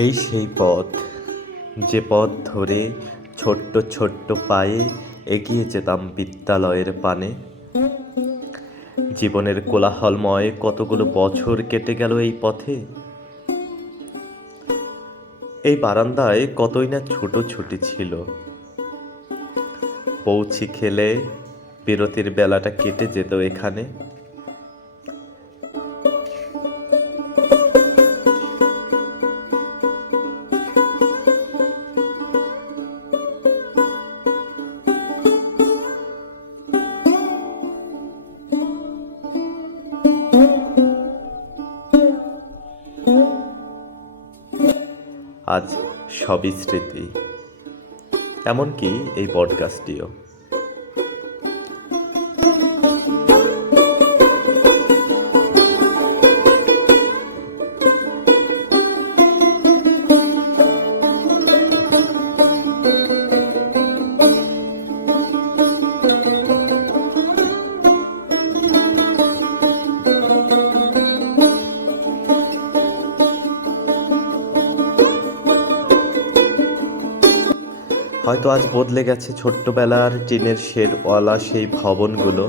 এই সেই পথ, যে পথ ধরে ছোট্ট ছোট্ট পায়ে এগিয়ে যেতাম বিদ্যালয়ের পানে। জীবনের কোলাহলময় কতগুলো বছর কেটে গেল এই পথে। এই বারান্দায় কতই না ছুটোছুটি ছিল। পৌঁছি খেলে বিরতির বেলাটা কেটে যেত এখানে। আজ সবই স্মৃতি, এমনকি এই পডকাস্টটিও। হয়তো আজ বদলে গেছে ছোট্টবেলার টিনের শেডওয়ালা সেই ভবনগুলো,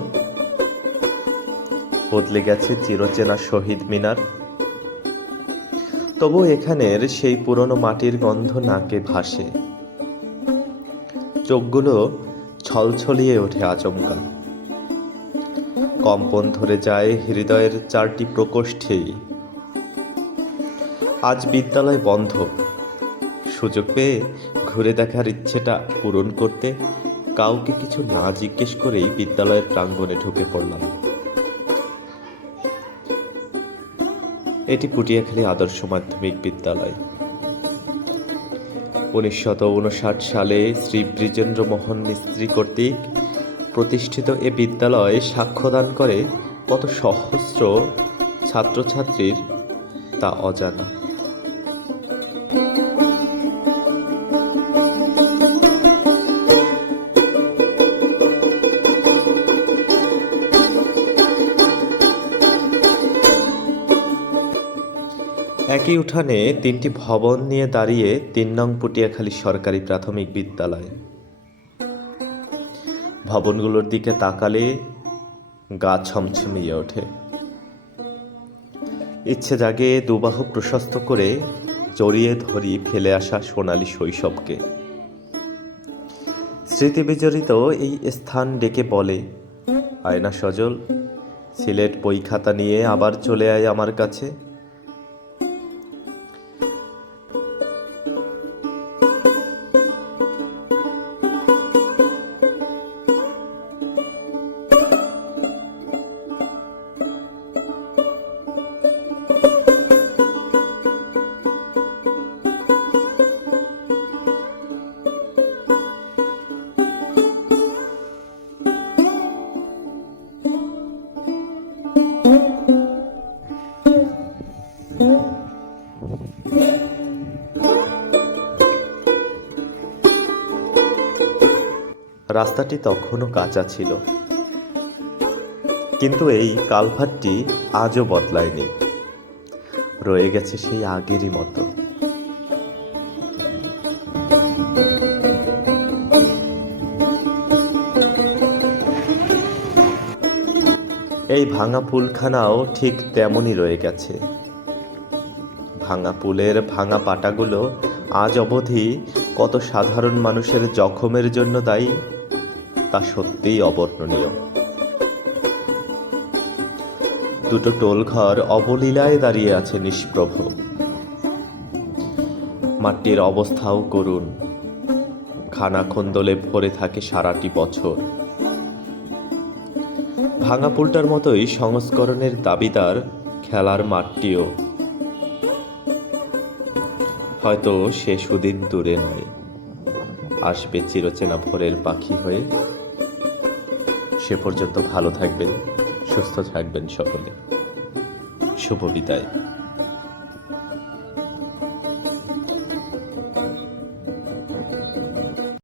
বদলে গেছে চিরচেনা শহীদ মিনার। তবু এখানের সেই পুরনো মাটির গন্ধ নাকে ভাসে। চোখগুলো ছলছলিয়ে ওঠে আচমকা। কম্পন ধরে যায় হৃদয়ের চারটি প্রকোষ্ঠেই। আজ বিদ্যালয় বন্ধ। সুযোগ পেয়ে ঘুরে দেখার ইচ্ছেটা পূরণ করতে কাউকে কিছু না জিজ্ঞেস করেই বিদ্যালয়ের প্রাঙ্গণে ঢুকে পড়লাম। এটি পুটিয়াখালী আদর্শ মাধ্যমিক বিদ্যালয়। 1959 সালে শ্রী ব্রিজেন্দ্র মোহন মিস্ত্রি কর্তৃক প্রতিষ্ঠিত এ বিদ্যালয় সাক্ষ্যদান করে কত সহস্র ছাত্রছাত্রীর তা অজানা। একই উঠানে তিনটি ভবন নিয়ে দাঁড়িয়ে 3 নং পুটিয়াখালী সরকারি প্রাথমিক বিদ্যালয়। ভবনগুলোর দিকে তাকালে গা ছমছমিয়ে ওঠে। ইচ্ছে জাগে দুবাহু প্রশস্ত করে জড়িয়ে ধরি ফেলে আসা সোনালী শৈশবকে। স্মৃতিবিজড়িত এই স্থান ডেকে বলে, আয়না সজল, সিলেট বই খাতা নিয়ে আবার চলে আয় আমার কাছে। রাস্তাটি তখনও কাঁচা ছিল, কিন্তু এই কালভার্টটি আজও বদলায়নি, রয়ে গেছে সেই আগেরই মতো। এই ভাঙা পুলখানাও ঠিক তেমনই রয়ে গেছে। ভাঙা পুলের ভাঙা পাটাগুলো আজ অবধি কত সাধারণ মানুষের জখমের জন্য দায়ী, তা সত্যিই অবর্ণনীয়। দুটো টোলঘর অবলীলায় দাঁড়িয়ে আছে নিষ্প্রভ। মাটির অবস্থাও করুণ, খানাখন্দলে ভরে থাকে সারাটি বছর। ভাঙা পুলটার মতোই সংস্করণের দাবিদার খেলার মাঠটিও। হয়তো সে সুদিন দূরে নয়, আসবে চিরচেনা ভোরের পাখি হয়ে। সে পর্যন্ত ভালো থাকবেন, সুস্থ থাকবেন সকলে। শুভ বিদায়।